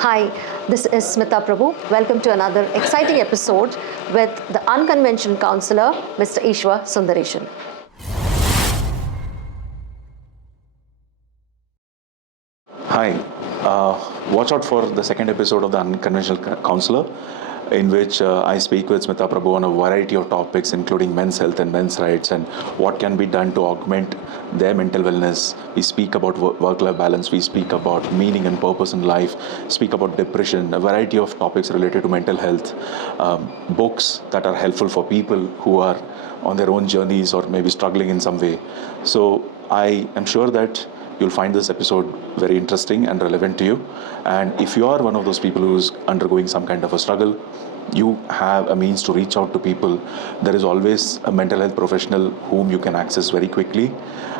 Hi, this is Smitha.prabhu. Welcome to another exciting episode with the unconventional counselor, Mr. Eshwar Sundaresan. Hi, watch out for the second episode of the Unconventional Counselor, in which I speak with smitha.prabhu on a variety of topics, including men's health and men's rights, and what can be done to augment their mental wellness. We speak about work-life balance, we speak about meaning and purpose in life, speak about depression, a variety of topics related to mental health, books that are helpful for people who are on their own journeys or maybe struggling in some way. So I am sure that you'll find this episode very interesting and relevant to you. And if you are one of those people who's undergoing some kind of a struggle, you have a means to reach out to people. There is always a mental health professional whom you can access very quickly.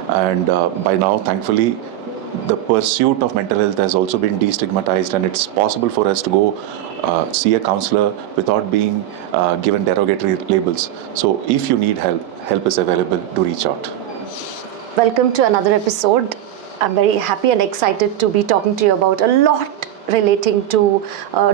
And by now, thankfully, the pursuit of mental health has also been destigmatized, and it's possible for us to go see a counselor without being given derogatory labels. So if you need help is available. To reach out. Welcome to another episode. I'm very happy and excited to be talking to you about a lot relating to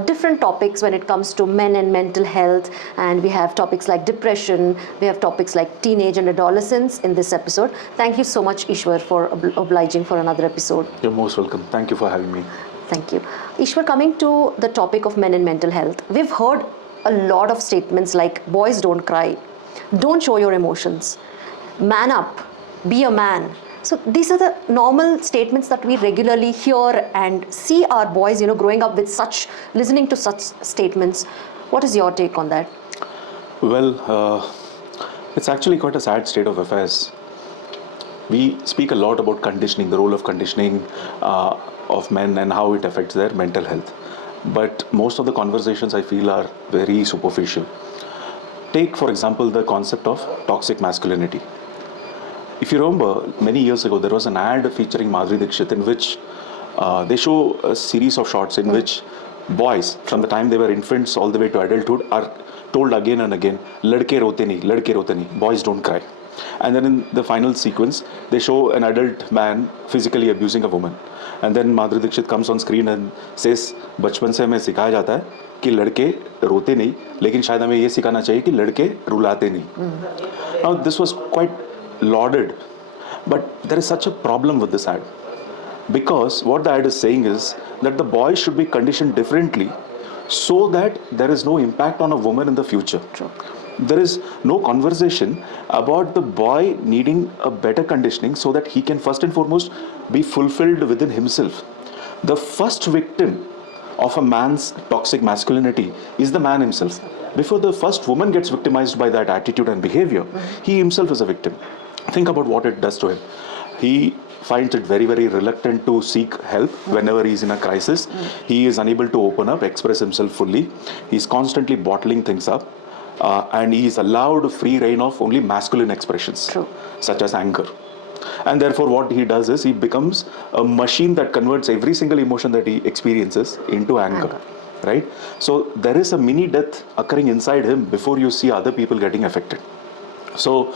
different topics when it comes to men and mental health. And we have topics like depression, we have topics like teenage and adolescence in this episode. Thank you so much, Eshwar, for obliging for another episode. You're most welcome. Thank you for having me. Thank you. Eshwar, coming to the topic of men and mental health, we've heard a lot of statements like boys don't cry, don't show your emotions, man up, be a man. So these are the normal statements that we regularly hear and see our boys, growing up with listening to such statements. What is your take on that? Well, it's actually quite a sad state of affairs. We speak a lot about conditioning, the role of conditioning of men and how it affects their mental health. But most of the conversations I feel are very superficial. Take, for example, the concept of toxic masculinity. If you remember, many years ago, there was an ad featuring Madhuri Dixit in which they show a series of shots in which boys, from the time they were infants all the way to adulthood, are told again and again, ladke rote nahi, boys don't cry. And then in the final sequence, they show an adult man physically abusing a woman. And then Madhuri Dixit comes on screen and says, बचपन से हमें सिखाया जाता है कि लड़के रोते नहीं, लेकिन शायद हमें ये सिखाना चाहिए कि लड़के रुलाते नहीं. Now this was quite lauded, but there is such a problem with this ad, because what the ad is saying is that the boys should be conditioned differently so that there is no impact on a woman in the future. True. There is no conversation about the boy needing a better conditioning so that he can first and foremost be fulfilled within himself. The first victim of a man's toxic masculinity is the man himself. Before the first woman gets victimized by that attitude and behavior, he himself is a victim. Think about what it does to him. He finds it very, very reluctant to seek help whenever he's in a crisis. He is unable to open up, express himself fully. He's constantly bottling things up. And he is allowed free reign of only masculine expressions. True. Such as anger. And therefore what he does is he becomes a machine that converts every single emotion that he experiences into anger. Right? So there is a mini death occurring inside him before you see other people getting affected. So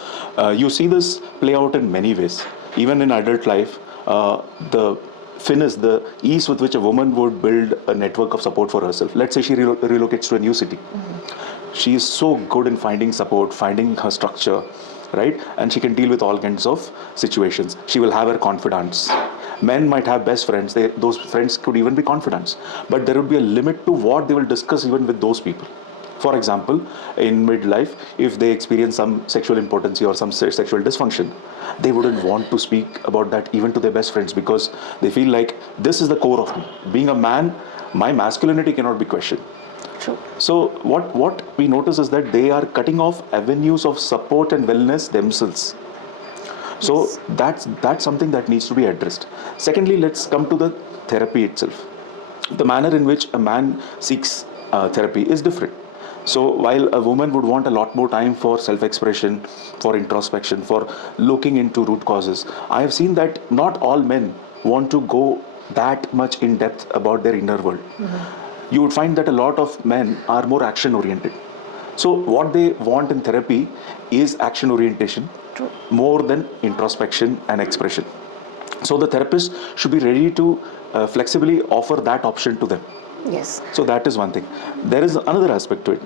you see this play out in many ways. Even in adult life, the finesse, the ease with which a woman would build a network of support for herself. Let's say she relocates to a new city. She is so good in finding support, finding her structure, right? And she can deal with all kinds of situations. She will have her confidants. Men might have best friends. Those friends could even be confidants. But there would be a limit to what they will discuss even with those people. For example, in midlife, if they experience some sexual impotency or some sexual dysfunction, they wouldn't want to speak about that even to their best friends, because they feel like this is the core of me. Being a man, my masculinity cannot be questioned. True. So what we notice is that they are cutting off avenues of support and wellness themselves. So yes, that's something that needs to be addressed. Secondly, let's come to the therapy itself. The manner in which a man seeks therapy is different. So while a woman would want a lot more time for self-expression, for introspection, for looking into root causes, I have seen that not all men want to go that much in depth about their inner world. You would find that a lot of men are more action oriented. So what they want in therapy is action orientation more than introspection and expression. So the therapist should be ready to flexibly offer that option to them. Yes. So that is one thing. There is another aspect to it.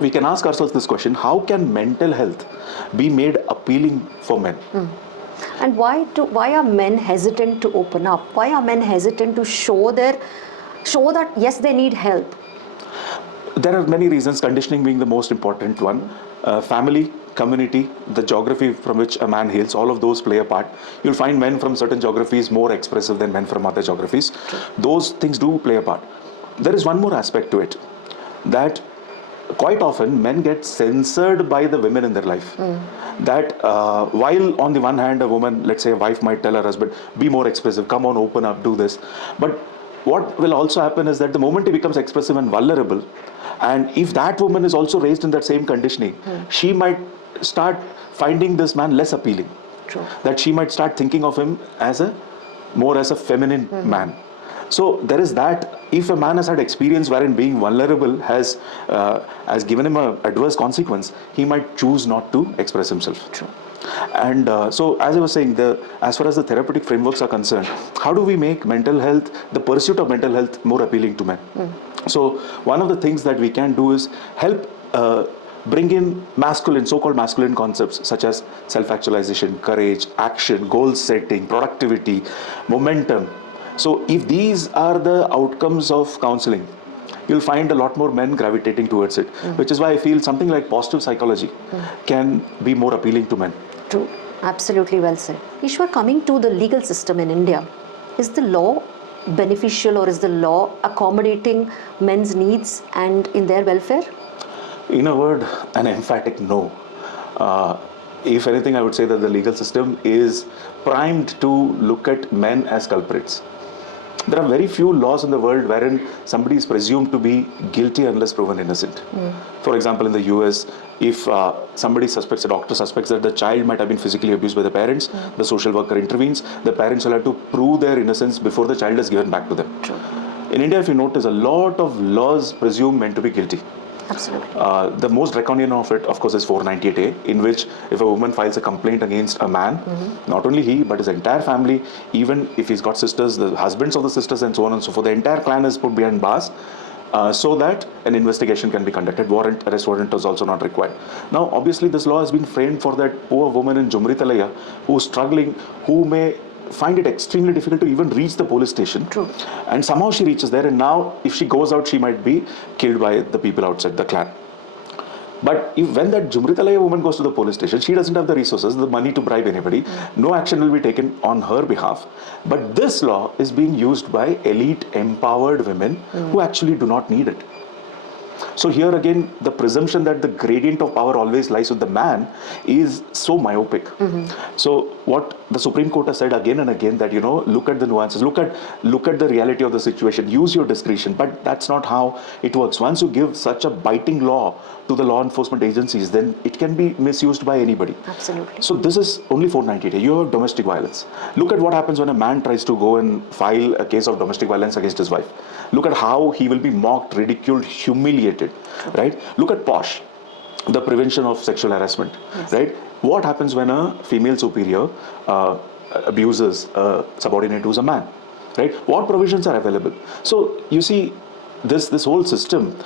We can ask ourselves this question: how can mental health be made appealing for men? And why are men hesitant to open up? Why are men hesitant to show that yes, they need help? There are many reasons, conditioning being the most important one. Family, community, the geography from which a man hails, all of those play a part. You'll find men from certain geographies more expressive than men from other geographies. Those things do play a part. There is one more aspect to it, that quite often men get censored by the women in their life. That while on the one hand a woman, let's say a wife, might tell her husband, be more expressive, come on, open up, do this. But what will also happen is that the moment he becomes expressive and vulnerable, and if that woman is also raised in that same conditioning, she might start finding this man less appealing. True. That she might start thinking of him as a feminine man. So there is that. If a man has had experience wherein being vulnerable has given him an adverse consequence, he might choose not to express himself. True. And so, as I was saying, as far as the therapeutic frameworks are concerned, how do we make mental health, the pursuit of mental health, more appealing to men? So one of the things that we can do is help bring in so-called masculine concepts such as self-actualization, courage, action, goal setting, productivity, momentum. So if these are the outcomes of counseling, you'll find a lot more men gravitating towards it, which is why I feel something like positive psychology can be more appealing to men. True. Absolutely well said. Ishwar, coming to the legal system in India, is the law beneficial, or is the law accommodating men's needs and in their welfare? In a word, an emphatic no. If anything, I would say that the legal system is primed to look at men as culprits. There are very few laws in the world wherein somebody is presumed to be guilty unless proven innocent. For example, in the US, if a doctor suspects that the child might have been physically abused by the parents, the social worker intervenes, the parents will have to prove their innocence before the child is given back to them. True. In India, if you notice, a lot of laws presume men to be guilty. Absolutely. The most draconian of it, of course, is 498A, in which if a woman files a complaint against a man, not only he, but his entire family, even if he's got sisters, the husbands of the sisters, and so on and so forth, the entire clan is put behind bars, so that an investigation can be conducted. Arrest warrant is also not required. Now, obviously, this law has been framed for that poor woman in Jumritalaya who is struggling, who may find it extremely difficult to even reach the police station. True. And somehow she reaches there, and now if she goes out, she might be killed by the people outside the clan. But when that Jumritalaya woman goes to the police station, she doesn't have the resources, the money to bribe anybody. No action will be taken on her behalf. But this law is being used by elite, empowered women who actually do not need it. So here again, the presumption that the gradient of power always lies with the man is so myopic. So what the Supreme Court has said again and again, that, look at the nuances, look at the reality of the situation, use your discretion. But that's not how it works. Once you give such a biting law to the law enforcement agencies, then it can be misused by anybody. Absolutely. So this is only 498. You have domestic violence. Look at what happens when a man tries to go and file a case of domestic violence against his wife. Look at how he will be mocked, ridiculed, humiliated, right? Look at POSH, the prevention of sexual harassment, right? What happens when a female superior abuses a subordinate who's a man, right? What provisions are available? So you see, this whole system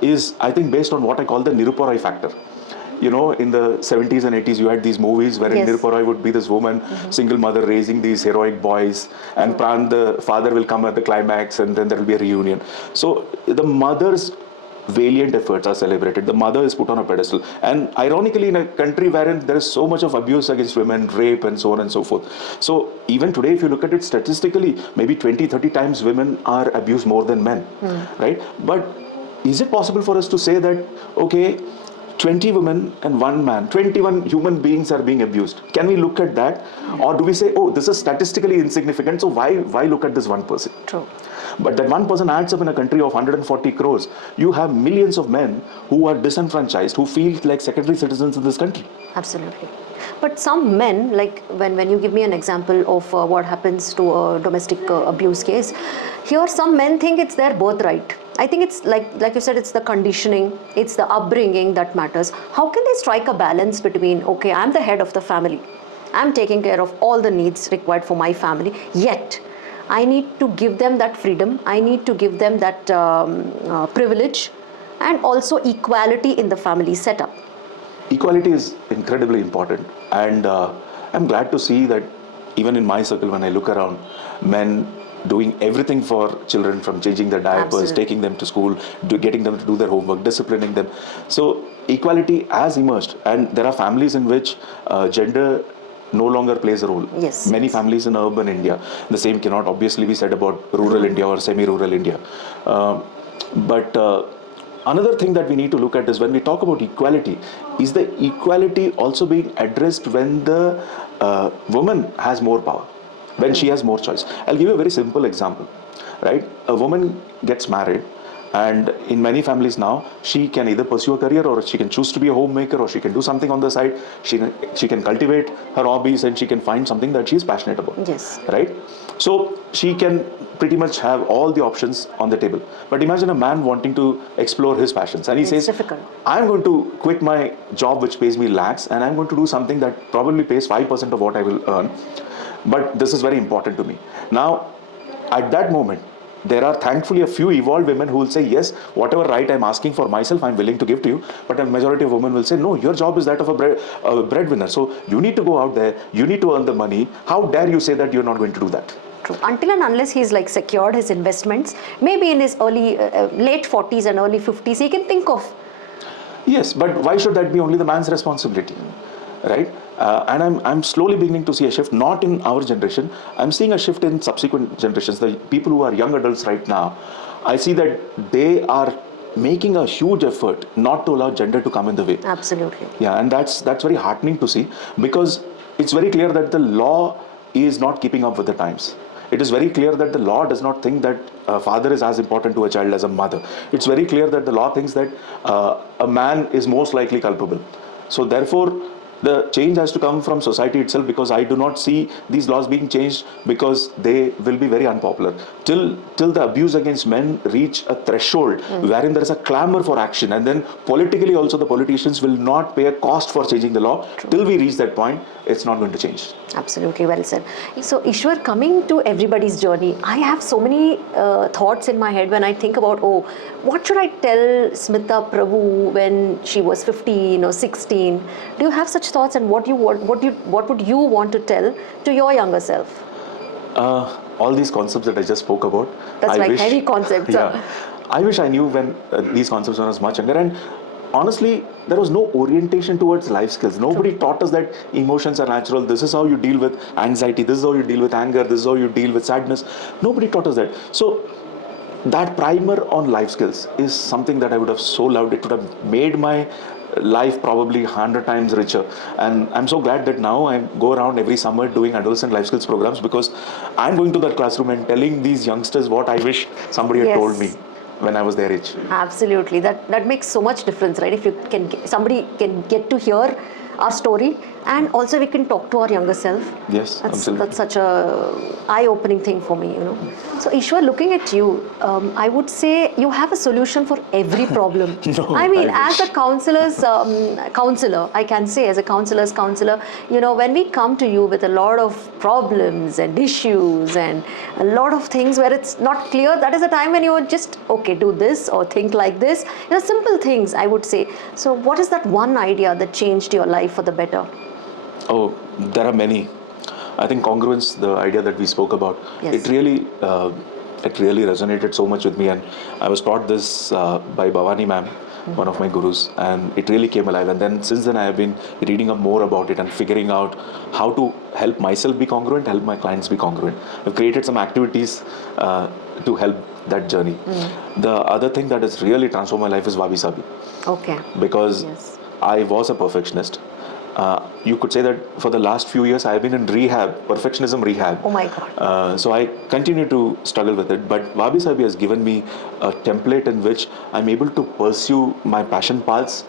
is, I think, based on what I call the Niruparai factor. In the 70s and 80s, you had these movies wherein Niruparai would be this woman, single mother, raising these heroic boys, and Pran, the father, will come at the climax, and then there will be a reunion. So the mother's valiant efforts are celebrated. The mother is put on a pedestal. And ironically, in a country wherein there is so much of abuse against women, rape, and so on and so forth. So even today, if you look at it statistically, maybe 20, 30 times women are abused more than men, right? But is it possible for us to say that, okay, 20 women and 1 man, 21 human beings are being abused? Can we look at that? Or do we say, oh, this is statistically insignificant, so why look at this one person? True. But that one person adds up in a country of 140 crores. You have millions of men who are disenfranchised, who feel like secondary citizens in this country. Absolutely. But some men, like when you give me an example of what happens to a domestic abuse case, here some men think it's their birthright. I think it's like you said, it's the conditioning, it's the upbringing that matters. How can they strike a balance between, okay, I'm the head of the family, I'm taking care of all the needs required for my family, yet I need to give them that freedom. I need to give them that privilege, and also equality in the family setup. Equality is incredibly important, and I'm glad to see that even in my circle, when I look around, men doing everything for children, from changing their diapers, Absolutely. taking them to school, getting them to do their homework, disciplining them. So equality has emerged, and there are families in which gender no longer plays a role. Yes. Many families in urban India, the same cannot obviously be said about rural India or semi-rural India. But another thing that we need to look at is, when we talk about equality, is the equality also being addressed when the woman has more power, when she has more choice? I'll give you a very simple example, right? A woman gets married, and in many families now, she can either pursue a career, or she can choose to be a homemaker, or she can do something on the side. She can cultivate her hobbies, and she can find something that she is passionate about. Yes. Right? So she can pretty much have all the options on the table. But imagine a man wanting to explore his passions, and he says, difficult. I'm going to quit my job which pays me lakhs, and I'm going to do something that probably pays 5% of what I will earn. But this is very important to me. Now, at that moment, there are thankfully a few evolved women who will say, yes, whatever right I'm asking for myself, I'm willing to give to you. But a majority of women will say, no, your job is that of a breadwinner. So you need to go out there, you need to earn the money. How dare you say that you're not going to do that? True. Until and unless he's like secured his investments, maybe in his late 40s and early 50s, he can think of. Yes, but why should that be only the man's responsibility, right? And I'm slowly beginning to see a shift, not in our generation. I'm seeing a shift in subsequent generations. The people who are young adults right now, I see that they are making a huge effort not to allow gender to come in the way. Absolutely. Yeah, and that's very heartening to see, because it's very clear that the law is not keeping up with the times. It is very clear that the law does not think that a father is as important to a child as a mother. It's very clear that the law thinks that a man is most likely culpable. So therefore, the change has to come from society itself, because I do not see these laws being changed because they will be very unpopular. Till the abuse against men reach a threshold wherein there is a clamor for action, and then politically also the politicians will not pay a cost for changing the law. True. Till we reach that point, it's not going to change. Absolutely, well said. So Eshwar, coming to everybody's journey, I have so many thoughts in my head when I think about, what should I tell Smitha.prabhu when she was 15 or 16? Do you have such thoughts, and what would you want to tell to your younger self? All these concepts that I just spoke about. That's heavy concepts. Yeah, I wish I knew when these concepts when I was much younger. And honestly, there was no orientation towards life skills. Nobody taught us that emotions are natural. This is how you deal with anxiety. This is how you deal with anger. This is how you deal with sadness. Nobody taught us that. So that primer on life skills is something that I would have so loved. It would have made my life probably 100 times richer. And I'm so glad that now I go around every summer doing adolescent life skills programs, because I'm going to that classroom and telling these youngsters what I wish somebody had told me when I was their age. Absolutely, that makes so much difference, right? If you can, somebody can get to hear our story, and also we can talk to our younger self. Yes, absolutely. That's such a eye-opening thing for me, So Eshwar, looking at you, I would say you have a solution for every problem. No, I mean, as a counselor's counselor, I can say as a counselor's counselor, when we come to you with a lot of problems and issues and a lot of things where it's not clear, that is the time when you would just, do this or think like this. Simple things, I would say. So what is that one idea that changed your life for the better? Oh, there are many. I think congruence, the idea that we spoke about, it really resonated so much with me, and I was taught this by Bhavani ma'am, one of my gurus, and it really came alive. And then since then I have been reading up more about it and figuring out how to help myself be congruent, help my clients be congruent. I've created some activities to help that journey. The other thing that has really transformed my life is Wabi Sabi. Okay. Because I was a perfectionist. You could say that for the last few years I have been in rehab, perfectionism rehab. Oh my God. So I continue to struggle with it, but Wabi Sabi has given me a template in which I'm able to pursue my passion paths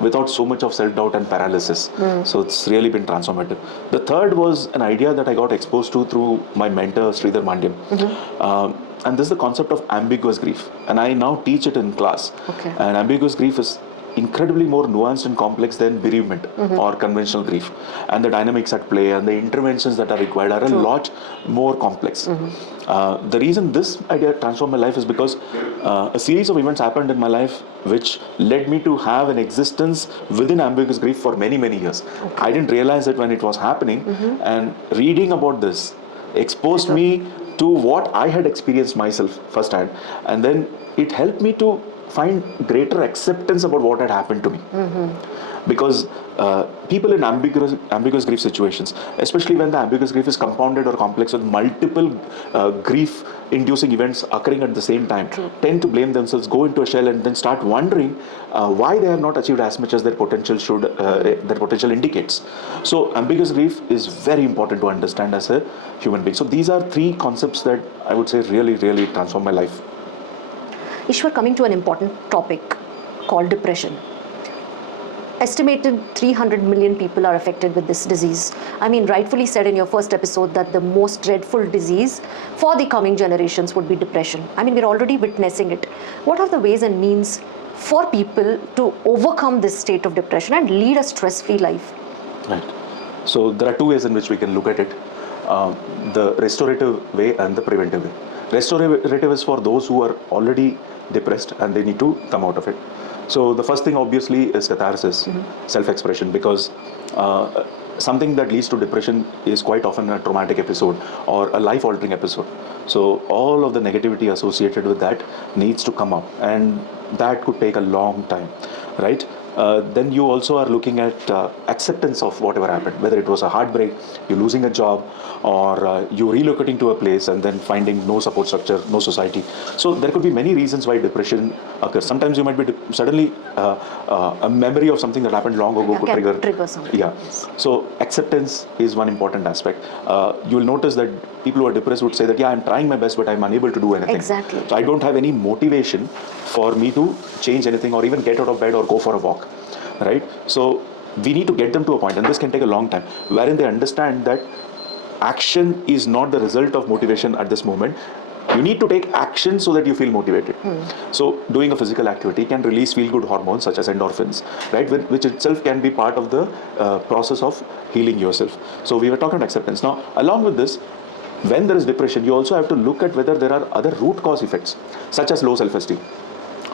without so much of self-doubt and paralysis. So it's really been transformative. The third was an idea that I got exposed to through my mentor Sridhar Mandyam. And this is the concept of ambiguous grief, and I now teach it in class. Okay. And ambiguous grief is incredibly more nuanced and complex than bereavement or conventional grief. And the dynamics at play and the interventions that are required are a lot more complex. The reason this idea transformed my life is because a series of events happened in my life which led me to have an existence within ambiguous grief for many, many years. I didn't realize it when it was happening, and reading about this exposed me to what I had experienced myself firsthand, and then it helped me to find greater acceptance about what had happened to me. Because people in ambiguous grief situations, especially when the ambiguous grief is compounded or complex with multiple grief-inducing events occurring at the same time, tend to blame themselves, go into a shell, and then start wondering why they have not achieved as much as their potential indicates. So ambiguous grief is very important to understand as a human being. So these are three concepts that I would say really, really transform my life. Eshwar, coming to an important topic called depression. Estimated 300 million people are affected with this disease. I mean, rightfully said in your first episode that the most dreadful disease for the coming generations would be depression. I mean, we're already witnessing it. What are the ways and means for people to overcome this state of depression and lead a stress-free life? Right. So there are two ways in which we can look at it. The restorative way and the preventive way. Restorative is for those who are already depressed and they need to come out of it. So the first thing obviously is catharsis, self-expression, because something that leads to depression is quite often a traumatic episode or a life-altering episode. So all of the negativity associated with that needs to come up, and that could take a long time, right? Then you also are looking at acceptance of whatever happened, whether it was a heartbreak, you losing a job, or you relocating to a place and then finding no support structure, no society. So there could be many reasons why depression occurs. Sometimes you might be suddenly a memory of something that happened long ago could trigger something. Yeah. Yes. So acceptance is one important aspect. You will notice that people who are depressed would say that, yeah, I'm trying my best, but I'm unable to do anything. Exactly. So I don't have any motivation for me to change anything or even get out of bed or go for a walk, right? So we need to get them to a point, and this can take a long time, wherein they understand that action is not the result of motivation at this moment. You need to take action so that you feel motivated. So doing a physical activity can release feel-good hormones such as endorphins, right? Which itself can be part of the process of healing yourself. So we were talking about acceptance. Now, along with this, when there is depression, you also have to look at whether there are other root cause effects, such as low self-esteem.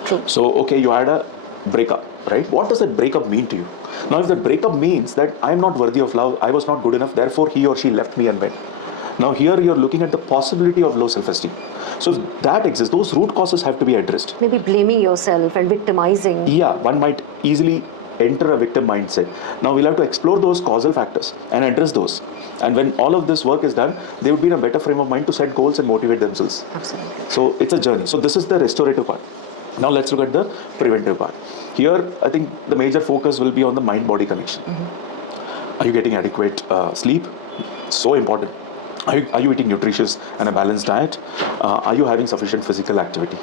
True. So, okay, you had a breakup, right? What does that breakup mean to you? Now, if that breakup means that I am not worthy of love, I was not good enough, therefore he or she left me and went. Now, here you're looking at the possibility of low self-esteem. So, if that exists, those root causes have to be addressed. Maybe blaming yourself and victimizing. Yeah, one might easily enter a victim mindset. Now, we'll have to explore those causal factors and address those. And when all of this work is done, they would be in a better frame of mind to set goals and motivate themselves. Absolutely. So, it's a journey. So, this is the restorative part. Now, let's look at the preventive part. Here, I think the major focus will be on the mind-body connection. Are you getting adequate sleep? So important. Are you eating nutritious and a balanced diet? Are you having sufficient physical activity?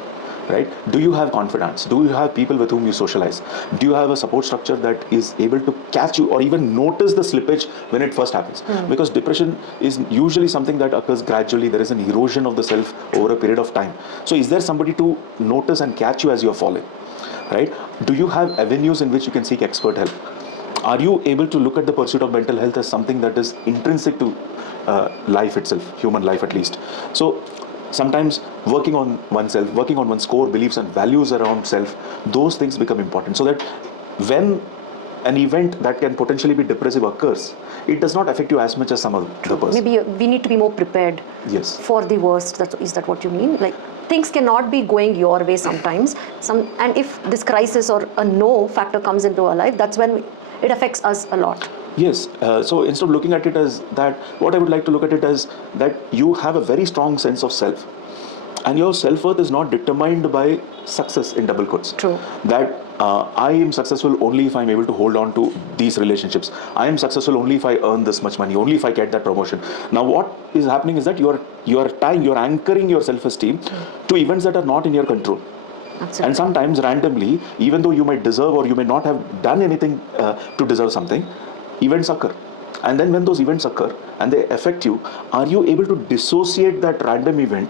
Right? Do you have confidence? Do you have people with whom you socialize? Do you have a support structure that is able to catch you or even notice the slippage when it first happens? Because depression is usually something that occurs gradually. There is an erosion of the self over a period of time. So is there somebody to notice and catch you as you are falling? Right? Do you have avenues in which you can seek expert help? Are you able to look at the pursuit of mental health as something that is intrinsic to life itself, human life at least? So sometimes working on oneself, working on one's core beliefs and values around self, those things become important, so that when an event that can potentially be depressive occurs, it does not affect you as much as some other person. Maybe we need to be more prepared. Yes. For the worst. Is that what you mean? Like, things cannot be going your way sometimes. And if this crisis or a no factor comes into our life, that's when it affects us a lot. Yes. So instead of looking at it as that, what I would like to look at it as that you have a very strong sense of self. And your self-worth is not determined by success in double quotes. True. That I am successful only if I'm able to hold on to these relationships. I am successful only if I earn this much money, only if I get that promotion. Now what is happening is that you're anchoring your self-esteem to events that are not in your control. Absolutely. And sometimes randomly, even though you might deserve or you may not have done anything to deserve something, events occur. And then when those events occur and they affect you, are you able to dissociate that random event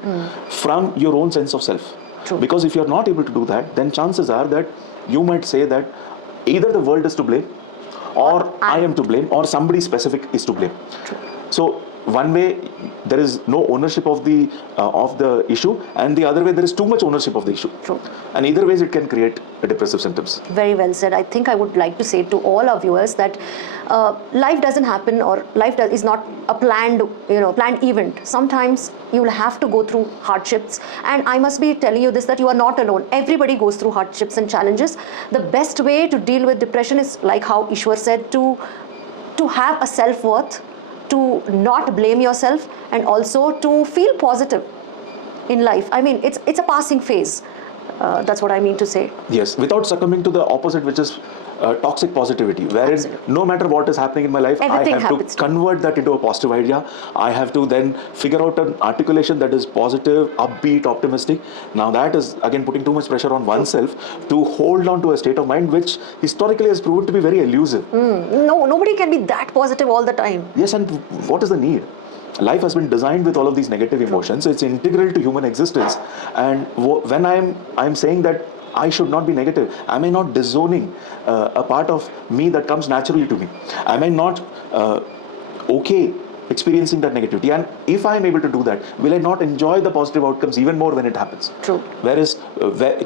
from your own sense of self? True. Because if you're not able to do that, then chances are that you might say that either the world is to blame, or I am to blame, or somebody specific is to blame. So one way there is no ownership of the issue, and the other way there is too much ownership of the issue. True. And either ways it can create depressive symptoms. Very well said. I think I would like to say to all our viewers that life doesn't happen, or life is not a planned event. Sometimes you will have to go through hardships, and I must be telling you this, that you are not alone. Everybody goes through hardships and challenges. The best way to deal with depression is, like how Eshwar said, to have a self-worth, to not blame yourself, and also to feel positive in life. I mean, it's a passing phase. That's what I mean to say. Yes, without succumbing to the opposite, which is toxic positivity, wherein no matter what is happening in my life, Everything I have to convert that into a positive idea. I have to then figure out an articulation that is positive, upbeat, optimistic. Now that is again putting too much pressure on oneself to hold on to a state of mind which historically has proven to be very elusive. No, nobody can be that positive all the time. Yes, and what is the need? Life has been designed with all of these negative emotions. It's integral to human existence. And when I'm saying that I should not be negative, am I not disowning a part of me that comes naturally to me? Am I not okay experiencing that negativity? And if I'm able to do that, will I not enjoy the positive outcomes even more when it happens? True. Whereas,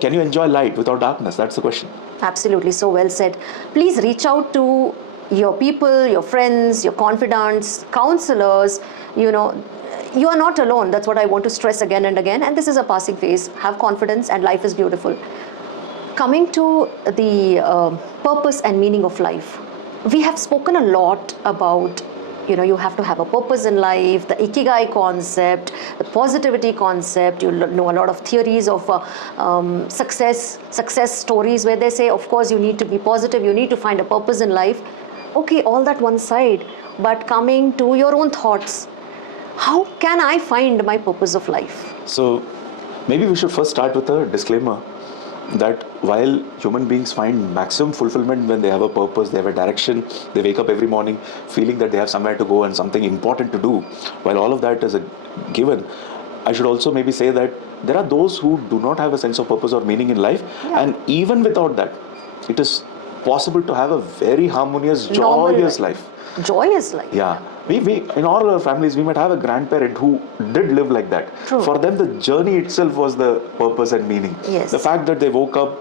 can you enjoy light without darkness? That's the question. Absolutely, so well said. Please reach out to your people, your friends, your confidants, counselors. You are not alone. That's what I want to stress again and again. And this is a passing phase. Have confidence, and life is beautiful. Coming to the purpose and meaning of life, we have spoken a lot about, you have to have a purpose in life, the ikigai concept, the positivity concept. You know a lot of theories of success stories where they say, of course, you need to be positive, you need to find a purpose in life. Okay, all that one side, but coming to your own thoughts, how can I find my purpose of life? So maybe we should first start with a disclaimer that while human beings find maximum fulfillment when they have a purpose, they have a direction, they wake up every morning feeling that they have somewhere to go and something important to do, while all of that is a given, I should also maybe say that there are those who do not have a sense of purpose or meaning in life, and even without that, it is possible to have a very harmonious, joyous life. Joyous life. Yeah. We in all our families, we might have a grandparent who did live like that. True. For them, the journey itself was the purpose and meaning. Yes. The fact that they woke up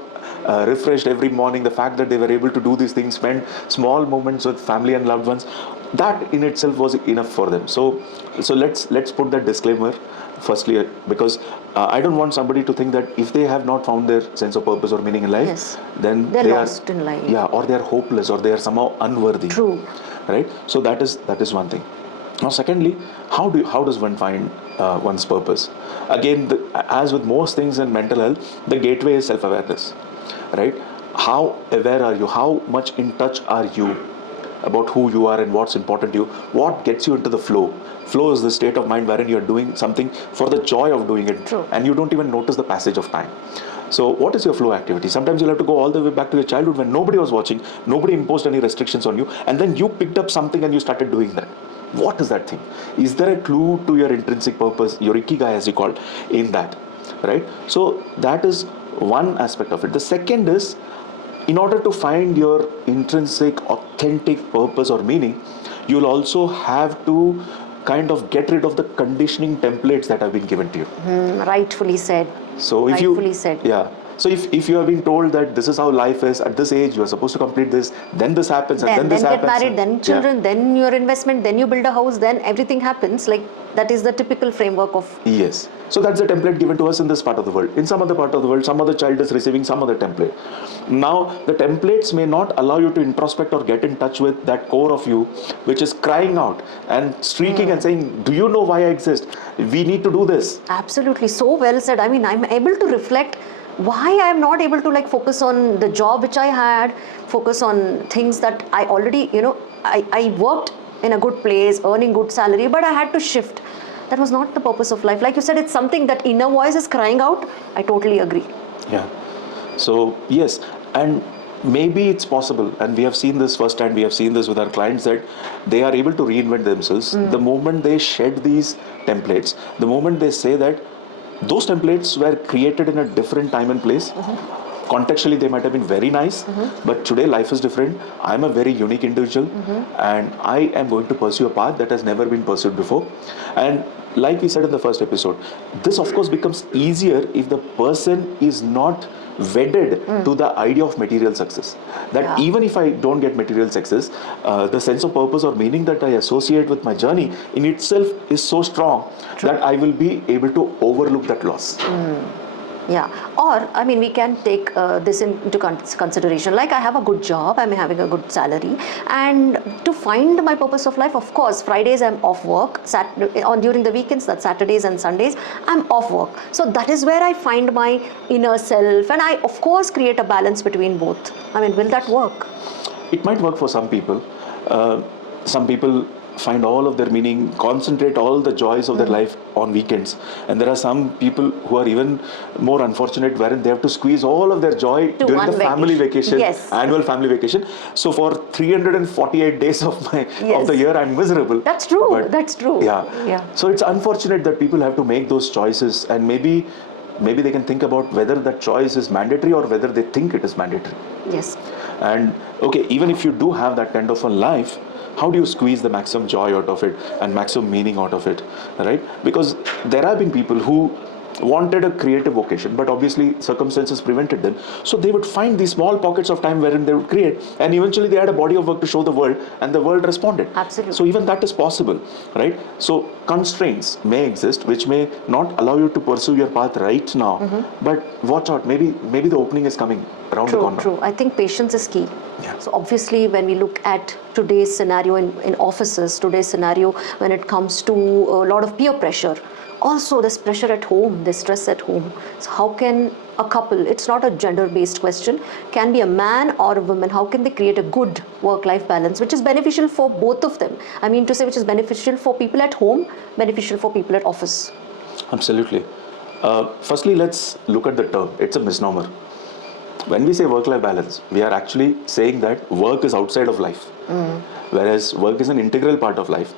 refreshed every morning, the fact that they were able to do these things, spend small moments with family and loved ones, that in itself was enough for them. So let's put that disclaimer firstly, because I don't want somebody to think that if they have not found their sense of purpose or meaning in life, then they're lost in life. Yeah, or they are hopeless, or they are somehow unworthy. True. Right? So that is one thing. Now, secondly, how does one find one's purpose? Again, as with most things in mental health, the gateway is self-awareness. Right? How aware are you? How much in touch are you about who you are and what's important to you? What gets you into the flow? Flow is the state of mind wherein you're doing something for the joy of doing it. True. And you don't even notice the passage of time. So what is your flow activity? Sometimes you'll have to go all the way back to your childhood when nobody was watching, nobody imposed any restrictions on you, and then you picked up something and you started doing that. What is that thing? Is there a clue to your intrinsic purpose, your ikigai as you call it, in that? Right? So that is one aspect of it. The second is, in order to find your intrinsic, authentic purpose or meaning, you'll also have to kind of get rid of the conditioning templates that have been given to you. Rightfully said. So if So if you have been told that this is how life is, at this age you are supposed to complete this, then this happens, and then this happens. Then get married, then children, then your investment, then you build a house, then everything happens. Like, that is the typical framework of... Yes. So that's the template given to us in this part of the world. In some other part of the world, some other child is receiving some other template. Now, the templates may not allow you to introspect or get in touch with that core of you, which is crying out and streaking and saying, do you know why I exist? We need to do this. Absolutely. So well said. I mean, I'm able to reflect why I am not able to focus on the job which I had, focus on things that I already, I worked in a good place, earning good salary, but I had to shift. That was not the purpose of life. Like you said, it's something that inner voice is crying out. I totally agree. Yeah. So, yes. And maybe it's possible, and we have seen this firsthand, we have seen this with our clients, that they are able to reinvent themselves the moment they shed these templates, the moment they say that those templates were created in a different time and place, Contextually, they might have been very nice, but today life is different. I'm a very unique individual, and I am going to pursue a path that has never been pursued before. And like we said in the first episode, this of course becomes easier if the person is not wedded to the idea of material success. That even if I don't get material success, the sense of purpose or meaning that I associate with my journey in itself is so strong that I will be able to overlook that loss. Yeah, or I mean, we can take this into consideration. Like, I have a good job, I'm having a good salary, and to find my purpose of life, of course, Fridays I'm off work. During the weekends, that's Saturdays and Sundays, I'm off work. So that is where I find my inner self, and I, of course, create a balance between both. I mean, will that work? It might work for some people. Some people find all of their meaning, concentrate all the joys of their life on weekends. And there are some people who are even more unfortunate, wherein they have to squeeze all of their joy during the family vacation, annual family vacation. So for 348 days of the year, I'm miserable. That's true. That's true. Yeah. So it's unfortunate that people have to make those choices, and maybe they can think about whether that choice is mandatory or whether they think it is mandatory. Yes. And okay, even if you do have that kind of a life, how do you squeeze the maximum joy out of it and maximum meaning out of it, right? Because there have been people who wanted a creative vocation, but obviously circumstances prevented them. So they would find these small pockets of time wherein they would create, and eventually they had a body of work to show the world, and the world responded. Absolutely. So even that is possible, right? So constraints may exist which may not allow you to pursue your path right now, but watch out, maybe the opening is coming around the corner. True. I think patience is key. Yeah. So obviously, when we look at today's scenario in offices, today's scenario when it comes to a lot of peer pressure, also there's pressure at home, there's stress at home. So how can a couple, it's not a gender-based question, can be a man or a woman, how can they create a good work-life balance which is beneficial for both of them? I mean to say, which is beneficial for people at home, beneficial for people at office. Absolutely. Firstly, let's look at the term. It's a misnomer. When we say work-life balance, we are actually saying that work is outside of life, whereas work is an integral part of life.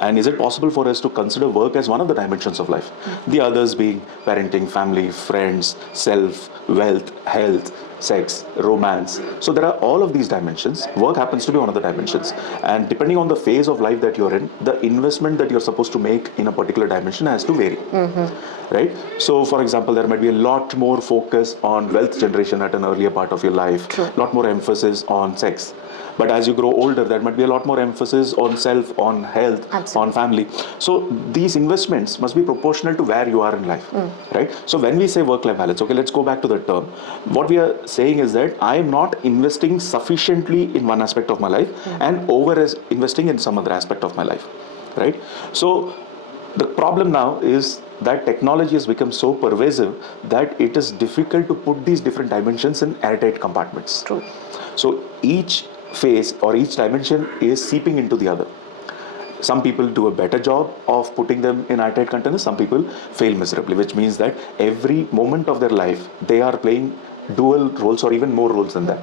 And is it possible for us to consider work as one of the dimensions of life? The others being parenting, family, friends, self, wealth, health, sex, romance. So there are all of these dimensions. Work happens to be one of the dimensions. And depending on the phase of life that you're in, the investment that you're supposed to make in a particular dimension has to vary. Right? So for example, there might be a lot more focus on wealth generation at an earlier part of your life, a lot more emphasis on sex. But as you grow older, there might be a lot more emphasis on self, on health, on family. So these investments must be proportional to where you are in life, right? So when we say work-life balance, okay, let's go back to the term. What we are saying is that I am not investing sufficiently in one aspect of my life and over-investing in some other aspect of my life, right? So the problem now is that technology has become so pervasive that it is difficult to put these different dimensions in airtight compartments. True. So each phase or each dimension is seeping into the other. Some people do a better job of putting them in airtight containers, some people fail miserably, which means that every moment of their life they are playing dual roles or even more roles than that.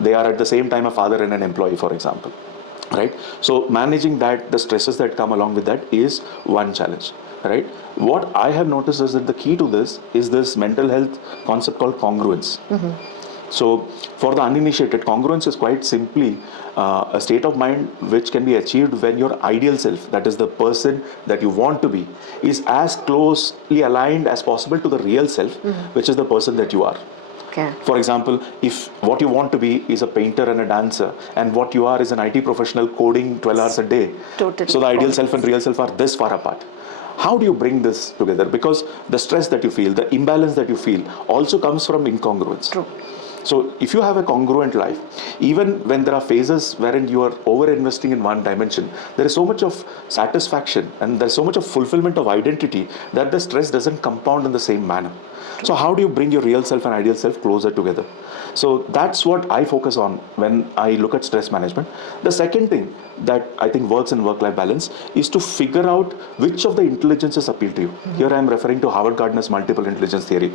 They are at the same time a father and an employee, for example, right? So managing that, the stresses that come along with that is one challenge, right? What I have noticed is that the key to this is this mental health concept called congruence. So for the uninitiated, congruence is quite simply a state of mind which can be achieved when your ideal self, that is the person that you want to be, is as closely aligned as possible to the real self, which is the person that you are. Okay. For example, if what you want to be is a painter and a dancer, and what you are is an IT professional coding 12 hours a day, Totally. so the ideal self and real self are this far apart. How do you bring this together? Because the stress that you feel, the imbalance that you feel also comes from incongruence. True. So if you have a congruent life, even when there are phases wherein you are over-investing in one dimension, there is so much of satisfaction and there's so much of fulfillment of identity that the stress doesn't compound in the same manner. So how do you bring your real self and ideal self closer together? So that's what I focus on when I look at stress management. The second thing that I think works in work-life balance is to figure out which of the intelligences appeal to you. Here I am referring to Howard Gardner's multiple intelligence theory.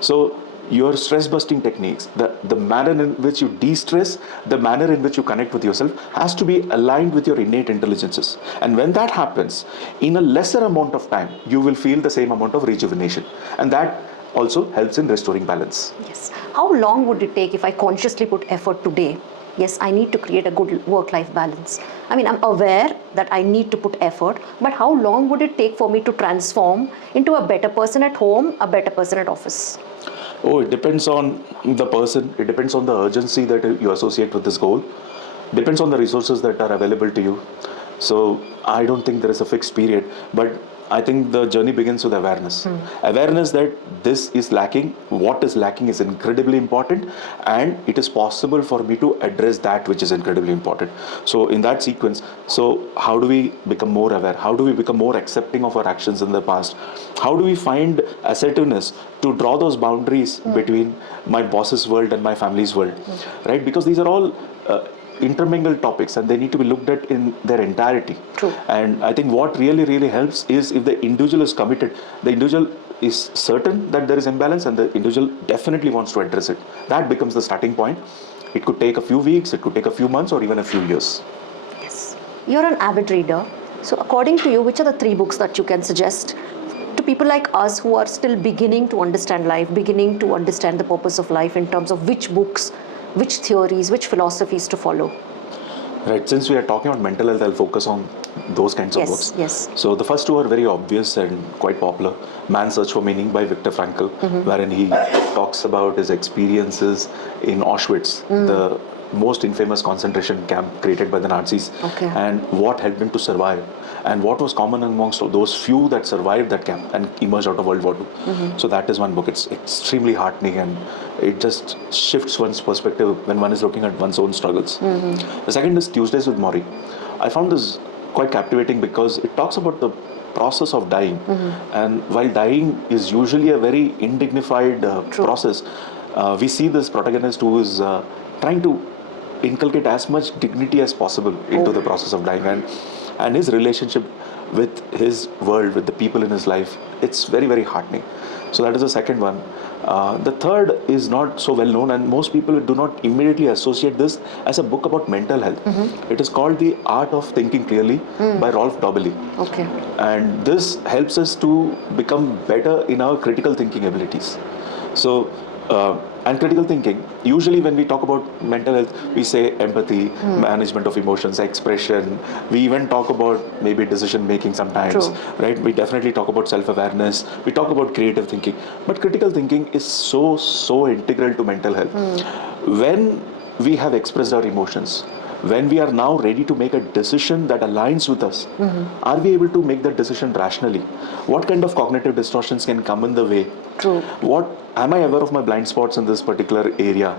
So your stress busting techniques, the manner in which you de-stress, the manner in which you connect with yourself has to be aligned with your innate intelligences. And when that happens, in a lesser amount of time, you will feel the same amount of rejuvenation. And that also helps in restoring balance. Yes. How long would it take if I consciously put effort today? Yes, I need to create a good work-life balance. I mean, I'm aware that I need to put effort, but how long would it take for me to transform into a better person at home, a better person at office? Oh, it depends on the person. It depends on the urgency that you associate with this goal. Depends on the resources that are available to you. So I don't think there is a fixed period, but I think the journey begins with awareness. Awareness that this is lacking, what is lacking is incredibly important, and it is possible for me to address that which is incredibly important. So in that sequence, so how do we become more aware? How do we become more accepting of our actions in the past? How do we find assertiveness to draw those boundaries between my boss's world and my family's world, right? Because these are all intermingled topics and they need to be looked at in their entirety. True. And I think what really helps is if the individual is committed, the individual is certain that there is imbalance and the individual definitely wants to address it. That becomes the starting point. It could take a few weeks, it could take a few months, or even a few years. Yes. You're an avid reader. So according to you, which are the 3 books that you can suggest to people like us who are still beginning to understand life, beginning to understand the purpose of life in terms of which books, which theories, which philosophies to follow? Right, since we are talking about mental health, I'll focus on those kinds of books. Yes. So the first 2 are very obvious and quite popular. Man's Search for Meaning by Viktor Frankl, wherein he talks about his experiences in Auschwitz, the most infamous concentration camp created by the Nazis, and what helped him to survive, and what was common amongst those few that survived that camp and emerged out of World War II. So that is one book. It's extremely heartening and it just shifts one's perspective when one is looking at one's own struggles. The second is Tuesdays with Morrie. I found this quite captivating because it talks about the process of dying, and while dying is usually a very indignified process, we see this protagonist who is trying to inculcate as much dignity as possible into the process of dying, and his relationship with his world, with the people in his life, it's very heartening. So that is the second one. The third is not so well known, and most people do not immediately associate this as a book about mental health. It is called The Art of Thinking Clearly by Rolf Dobelli. Okay. And this helps us to become better in our critical thinking abilities. So, and critical thinking, usually when we talk about mental health, we say empathy, management of emotions, expression. We even talk about maybe decision making sometimes, right? We definitely talk about self-awareness. We talk about creative thinking. But critical thinking is so integral to mental health. When we have expressed our emotions, when we are now ready to make a decision that aligns with us, are we able to make that decision rationally? What kind of cognitive distortions can come in the way? True. What am I aware of my blind spots in this particular area?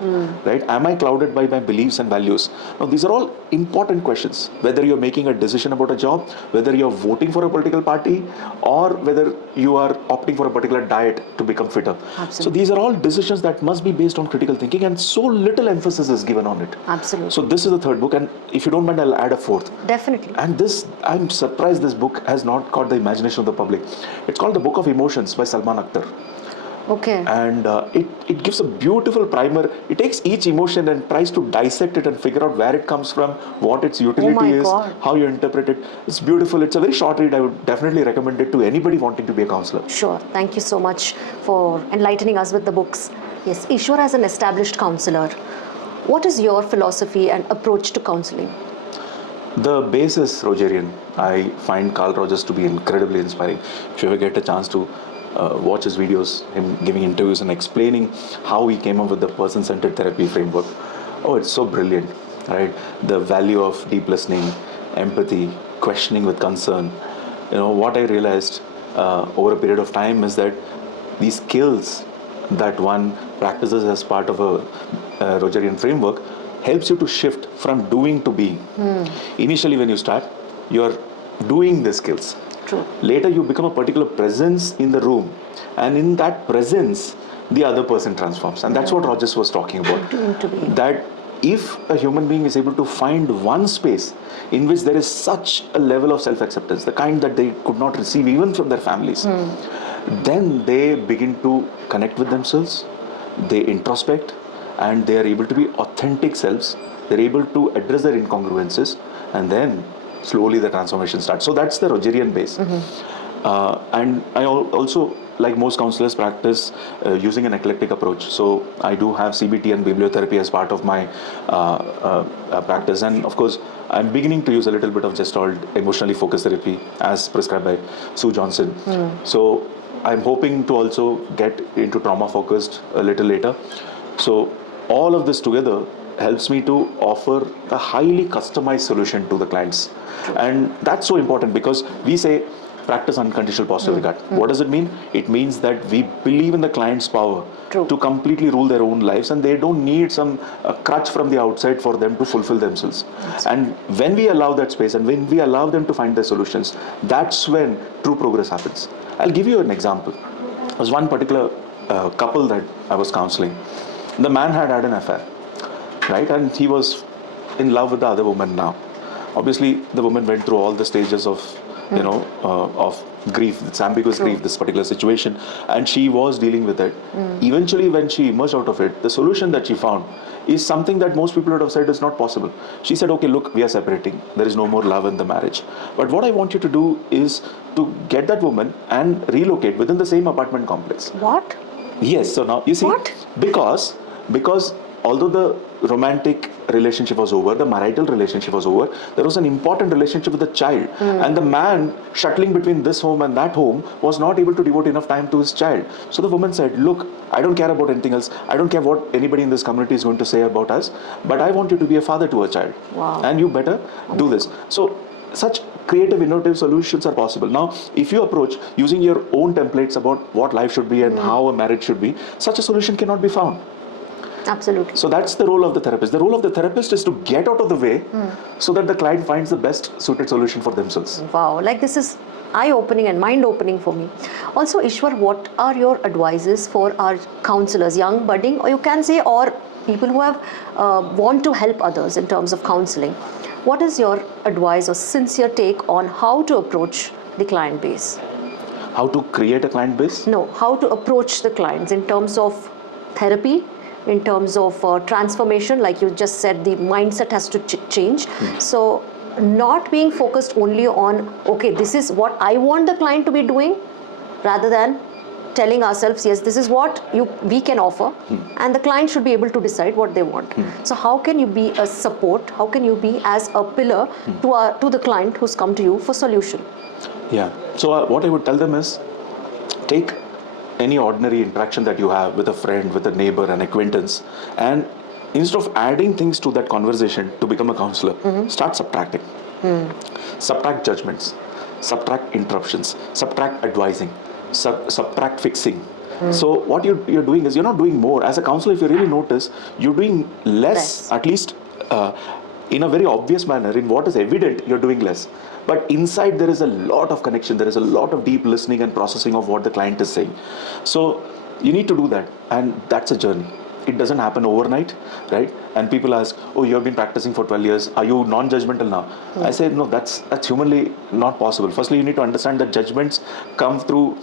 Right? Am I clouded by my beliefs and values? Now, these are all important questions. Whether you're making a decision about a job, whether you're voting for a political party, or whether you are opting for a particular diet to become fitter. Absolutely. So these are all decisions that must be based on critical thinking, and so little emphasis is given on it. Absolutely. So this is the third book, and if you don't mind, I'll add a fourth. Definitely. And this, I'm surprised this book has not caught the imagination of the public. It's called The Book of Emotions by Salman Akhtar. Okay. And it gives a beautiful primer. It takes each emotion and tries to dissect it and figure out where it comes from, what its utility is, how you interpret it. It's beautiful. It's a very short read. I would definitely recommend it to anybody wanting to be a counselor. Sure. Thank you so much for enlightening us with the books. Yes, Eshwar, as an established counselor, what is your philosophy and approach to counseling? The base is Rogerian. I find Carl Rogers to be incredibly inspiring. If you ever get a chance to watch his videos, him giving interviews and explaining how he came up with the person-centered therapy framework. Oh, it's so brilliant, right? The value of deep listening, empathy, questioning with concern. You know, what I realized over a period of time is that these skills that one practices as part of a Rogerian framework helps you to shift from doing to being. Initially, when you start, you're doing the skills. True. Later, you become a particular presence in the room, and in that presence, the other person transforms. And that's what Rogers was talking about. Doing to being. That if a human being is able to find one space in which there is such a level of self-acceptance, the kind that they could not receive even from their families, then they begin to connect with themselves, they introspect, and they are able to be authentic selves. They're able to address their incongruences, and then slowly the transformation starts. So that's the Rogerian base. And I also like most counselors, practice using an eclectic approach. So I do have CBT and bibliotherapy as part of my practice, and of course I'm beginning to use a little bit of Gestalt emotionally focused therapy as prescribed by Sue Johnson. So I'm hoping to also get into trauma focused a little later. So all of this together helps me to offer a highly customized solution to the clients. And that's so important because we say practice unconditional positive regard. What does it mean? It means that we believe in the client's power to completely rule their own lives, and they don't need some crutch from the outside for them to fulfill themselves. And when we allow that space and when we allow them to find their solutions, that's when true progress happens. I'll give you an example. There was one particular couple that I was counseling. The man had an affair, right? And he was in love with the other woman now. Obviously, the woman went through all the stages of, of grief, it's ambiguous grief, this particular situation, and she was dealing with it. Eventually, when she emerged out of it, the solution that she found is something that most people would have said is not possible. She said, okay, look, we are separating. There is no more love in the marriage. But what I want you to do is to get that woman and relocate within the same apartment complex. What? Yes, so now you see, What? because although the romantic relationship was over, the marital relationship was over, there was an important relationship with the child. And the man shuttling between this home and that home was not able to devote enough time to his child. So the woman said, look, I don't care about anything else. I don't care what anybody in this community is going to say about us, but I want you to be a father to a child. Wow. And you better do this. So such creative, innovative solutions are possible. Now, if you approach using your own templates about what life should be and how a marriage should be, such a solution cannot be found. Absolutely. So that's the role of the therapist. The role of the therapist is to get out of the way so that the client finds the best suited solution for themselves. Wow, like this is eye-opening and mind-opening for me. Also, Eshwar, what are your advices for our counselors, young, budding, or you can say, or people who have want to help others in terms of counseling? What is your advice or sincere take on how to approach the client base? How to create a client base? No, how to approach the clients in terms of therapy, in terms of transformation, like you just said, the mindset has to change. So not being focused only on, okay, this is what I want the client to be doing, rather than telling ourselves, yes, this is what we can offer, and the client should be able to decide what they want. So how can you be a support, how can you be as a pillar to the client who's come to you for solution? Yeah, so what I would tell them is, take any ordinary interaction that you have with a friend, with a neighbor, an acquaintance, and instead of adding things to that conversation to become a counselor, start subtracting. Subtract judgments, subtract interruptions, subtract advising, subtract fixing. So what you're doing is, you're not doing more. As a counselor, if you really notice, you're doing less. At least in a very obvious manner. In what is evident, you're doing less. But inside there is a lot of connection, there is a lot of deep listening and processing of what the client is saying. So you need to do that, and that's a journey. It doesn't happen overnight, right? And people ask, oh, you have been practicing for 12 years, are you non-judgmental now? I say, no, that's humanly not possible. Firstly, you need to understand that judgments come through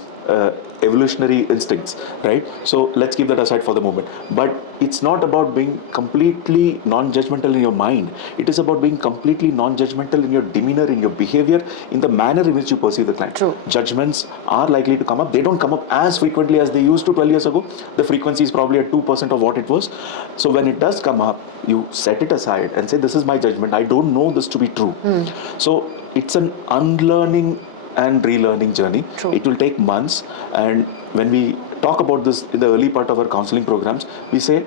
evolutionary instincts, right? So let's keep that aside for the moment. But it's not about being completely non-judgmental in your mind. It is about being completely non-judgmental in your demeanor, in your behavior, in the manner in which you perceive the client. True. Judgments are likely to come up. They don't come up as frequently as they used to 12 years ago. The frequency is probably at 2% of what it was. So when it does come up, you set it aside and say, this is my judgment. I don't know this to be true. So it's an unlearning and relearning journey. True. It will take months, and when we talk about this in the early part of our counseling programs, we say,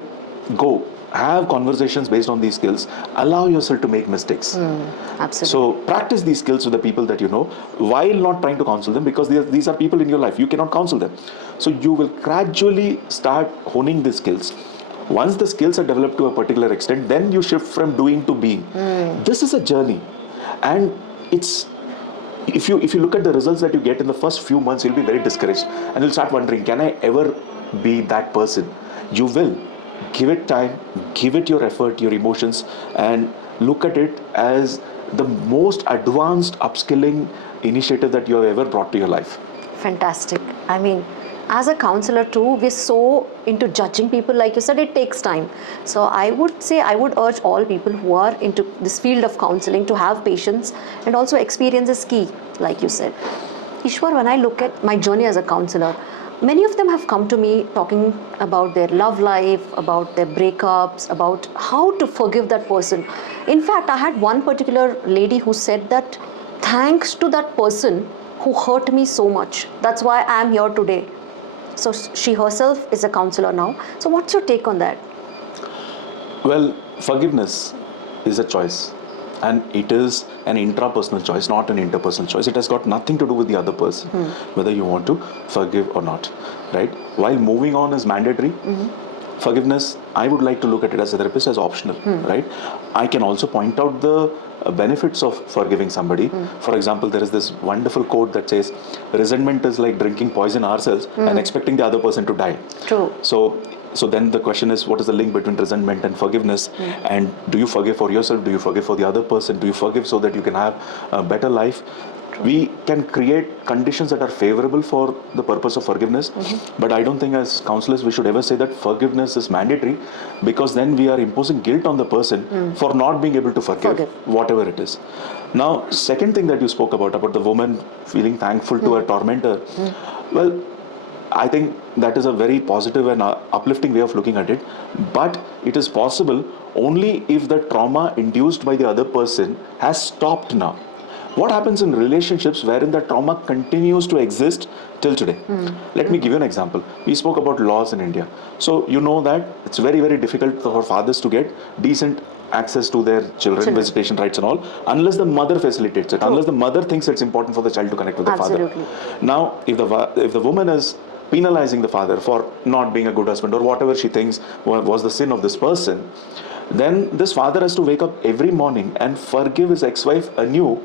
go have conversations based on these skills, allow yourself to make mistakes. Absolutely. So practice these skills with the people that you know, while not trying to counsel them, because these are people in your life, you cannot counsel them. So you will gradually start honing these skills. Once the skills are developed to a particular extent, then you shift from doing to being. This is a journey, and it's, if you look at the results that you get in the first few months, you'll be very discouraged, and you'll start wondering, can I ever be that person? You will. Give it time, give it your effort, your emotions, and look at it as the most advanced upskilling initiative that you have ever brought to your life. Fantastic. I mean, as a counselor too, we're so into judging people. Like you said, it takes time. So I would say, I would urge all people who are into this field of counseling to have patience, and also experience is key, like you said. Eshwar, when I look at my journey as a counselor, Many of them have come to me talking about their love life, about their breakups, about how to forgive that person. In fact, I had one particular lady who said that thanks to that person who hurt me so much, that's why I am here today. So she herself is a counselor now. So what's your take on that? Well, forgiveness is a choice, and it is an intrapersonal choice, not an interpersonal choice. It has got nothing to do with the other person, whether you want to forgive or not, right? While moving on is mandatory, forgiveness, I would like to look at it as a therapist as optional, right? I can also point out the benefits of forgiving somebody. For example, there is this wonderful quote that says, resentment is like drinking poison ourselves and expecting the other person to die. True. So then the question is, what is the link between resentment and forgiveness? And do you forgive for yourself? Do you forgive for the other person? Do you forgive so that you can have a better life? We can create conditions that are favorable for the purpose of forgiveness, but I don't think as counselors we should ever say that forgiveness is mandatory, because then we are imposing guilt on the person for not being able to forgive whatever it is. Now, second thing that you spoke about the woman feeling thankful to her tormentor, well, I think that is a very positive and uplifting way of looking at it, but it is possible only if the trauma induced by the other person has stopped now. What happens in relationships wherein the trauma continues to exist till today? Let me give you an example. We spoke about laws in India. So you know that it's very, very difficult for fathers to get decent access to their children, visitation rights and all, unless the mother facilitates it, unless the mother thinks it's important for the child to connect with the father. Now, if the woman is penalizing the father for not being a good husband or whatever she thinks was the sin of this person, then this father has to wake up every morning and forgive his ex-wife anew,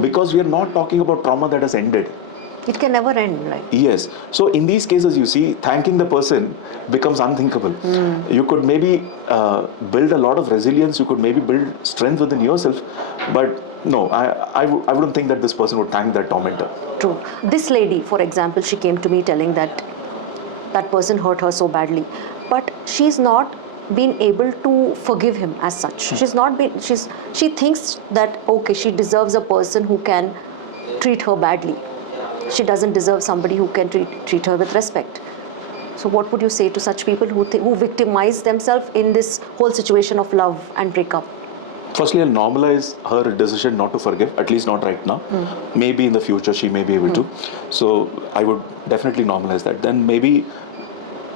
because we are not talking about trauma that has ended. It can never end, right? Yes. So in these cases, you see, thanking the person becomes unthinkable. You could maybe build a lot of resilience, you could maybe build strength within yourself, but no, I wouldn't think that this person would thank that tormentor. True. This lady, for example, she came to me telling that that person hurt her so badly, but she's not been able to forgive him as such. She thinks that, okay, she deserves a person who can treat her badly. She doesn't deserve somebody who can treat her with respect. So what would you say to such people who victimize themselves in this whole situation of love and breakup? Firstly, I'll normalize her decision not to forgive, at least not right now. Maybe in the future she may be able to. So I would definitely normalize that. Then maybe,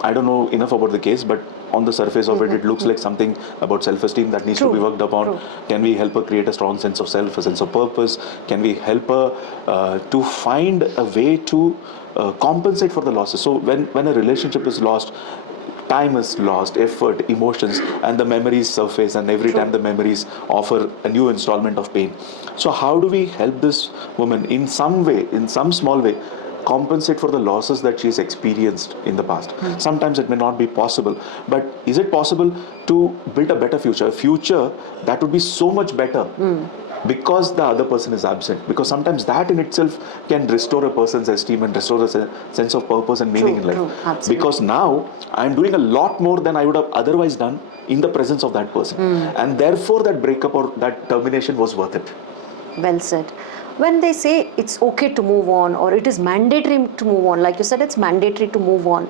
I don't know enough about the case, but on the surface of it looks like something about self-esteem that needs to be worked upon. Can we help her create a strong sense of self, a sense of purpose? Can we help her to find a way to compensate for the losses? So when a relationship is lost, time is lost, effort, emotions, and the memories surface, and every time the memories offer a new installment of pain. So how do we help this woman in some way, in some small way, compensate for the losses that she's experienced in the past? Sometimes it may not be possible, but is it possible to build a better future? A future that would be so much better because the other person is absent. Because sometimes that in itself can restore a person's esteem and restore a sense of purpose and meaning in life. Because now I'm doing a lot more than I would have otherwise done in the presence of that person. And therefore that breakup or that termination was worth it. Well said. When they say it's okay to move on, or it is mandatory to move on, like you said, it's mandatory to move on,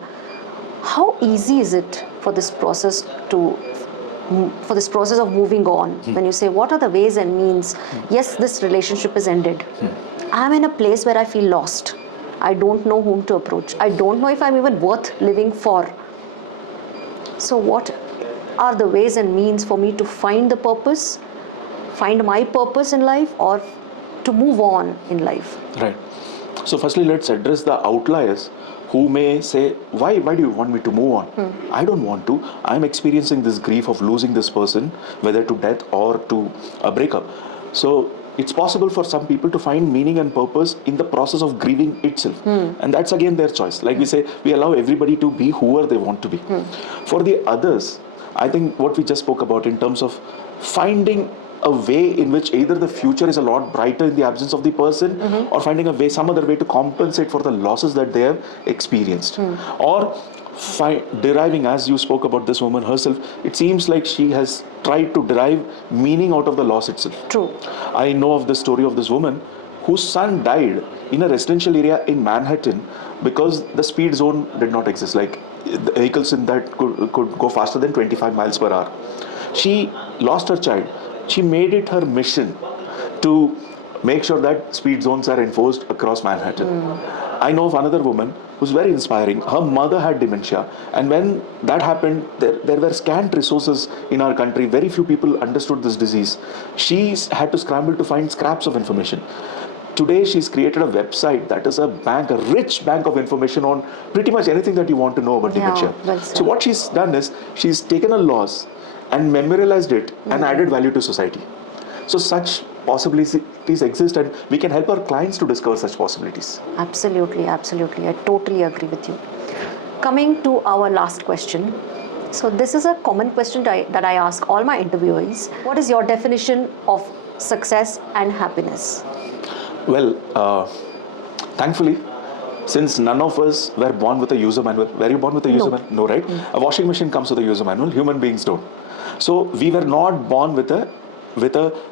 how easy is it for this process of moving on? When you say, what are the ways and means? Yes, this relationship is ended. I'm in a place where I feel lost. I don't know whom to approach. I don't know if I'm even worth living for. So what are the ways and means for me to find the purpose, find my purpose in life, or to move on in life? Right. So firstly, let's address the outliers who may say, why do you want me to move on? I don't want to. I'm experiencing this grief of losing this person, whether to death or to a breakup. So it's possible for some people to find meaning and purpose in the process of grieving itself. And that's again their choice. Like we say, we allow everybody to be whoever they want to be. For the others, I think what we just spoke about in terms of finding a way in which either the future is a lot brighter in the absence of the person, or finding a way, some other way to compensate for the losses that they have experienced. Or deriving, as you spoke about this woman herself, it seems like she has tried to derive meaning out of the loss itself. True. I know of the story of this woman whose son died in a residential area in Manhattan because the speed zone did not exist. Like the vehicles in that could go faster than 25 miles per hour. She lost her child. She made it her mission to make sure that speed zones are enforced across Manhattan. I know of another woman who's very inspiring. Her mother had dementia, and when that happened, there were scant resources in our country. Very few people understood this disease. She had to scramble to find scraps of information. Today, she's created a website that is a bank, a rich bank of information on pretty much anything that you want to know about dementia. Well said. So what she's done is she's taken a loss and memorialized it and added value to society. So such possibilities exist, and we can help our clients to discover such possibilities. Absolutely, absolutely. I totally agree with you. Coming to our last question. So this is a common question that I ask all my interviewees. What is your definition of success and happiness? Well, thankfully, since none of us were born with a user manual. Were you born with a user manual? No, right? A washing machine comes with a user manual. Human beings don't. So we were not born with a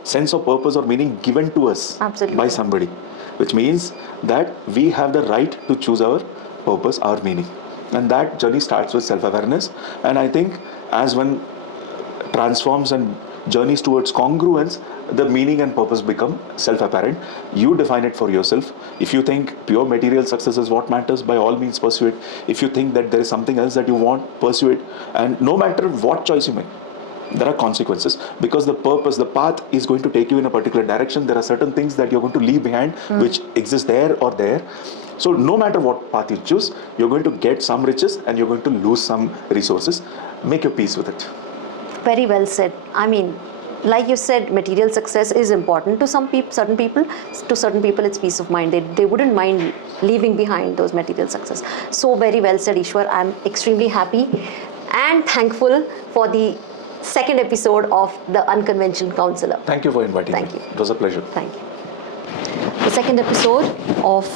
sense of purpose or meaning given to us by somebody, which means that we have the right to choose our purpose, our meaning. And that journey starts with self-awareness. And I think as one transforms and journeys towards congruence, the meaning and purpose become self-apparent. You define it for yourself. If you think pure material success is what matters, by all means pursue it. If you think that there is something else that you want, pursue it. And no matter what choice you make, there are consequences, because the purpose, the path is going to take you in a particular direction. There are certain things that you're going to leave behind which exist there or there. So no matter what path you choose, you're going to get some riches and you're going to lose some resources. Make your peace with it. Very well said. I mean, like you said, material success is important to certain people. To certain people, it's peace of mind. They wouldn't mind leaving behind those material success. So very well said, Eshwar. I'm extremely happy and thankful for the second episode of The Unconventional Counselor. Thank you for inviting me. Thank you. It was a pleasure. Thank you. The second episode of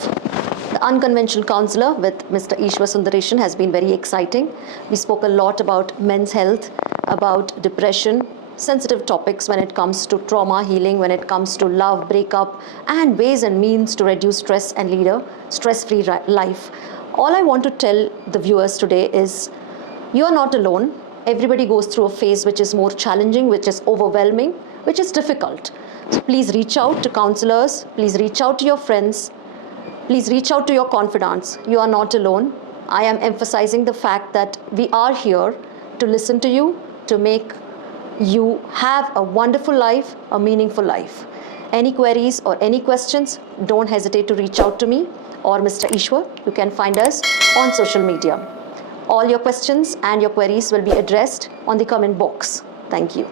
The Unconventional Counselor with Mr. Eshwar Sundaresan has been very exciting. We spoke a lot about men's health, about depression, sensitive topics when it comes to trauma healing, when it comes to love, breakup, and ways and means to reduce stress and lead a stress-free life. All I want to tell the viewers today is, you are not alone. Everybody goes through a phase which is more challenging, which is overwhelming, which is difficult. So please reach out to counselors, please reach out to your friends, please reach out to your confidants. You are not alone. I am emphasizing the fact that we are here to listen to you, to make you have a wonderful life, a meaningful life. Any queries or any questions, don't hesitate to reach out to me or Mr. Eshwar. You can find us on social media. All your questions and your queries will be addressed on the comment box. Thank you.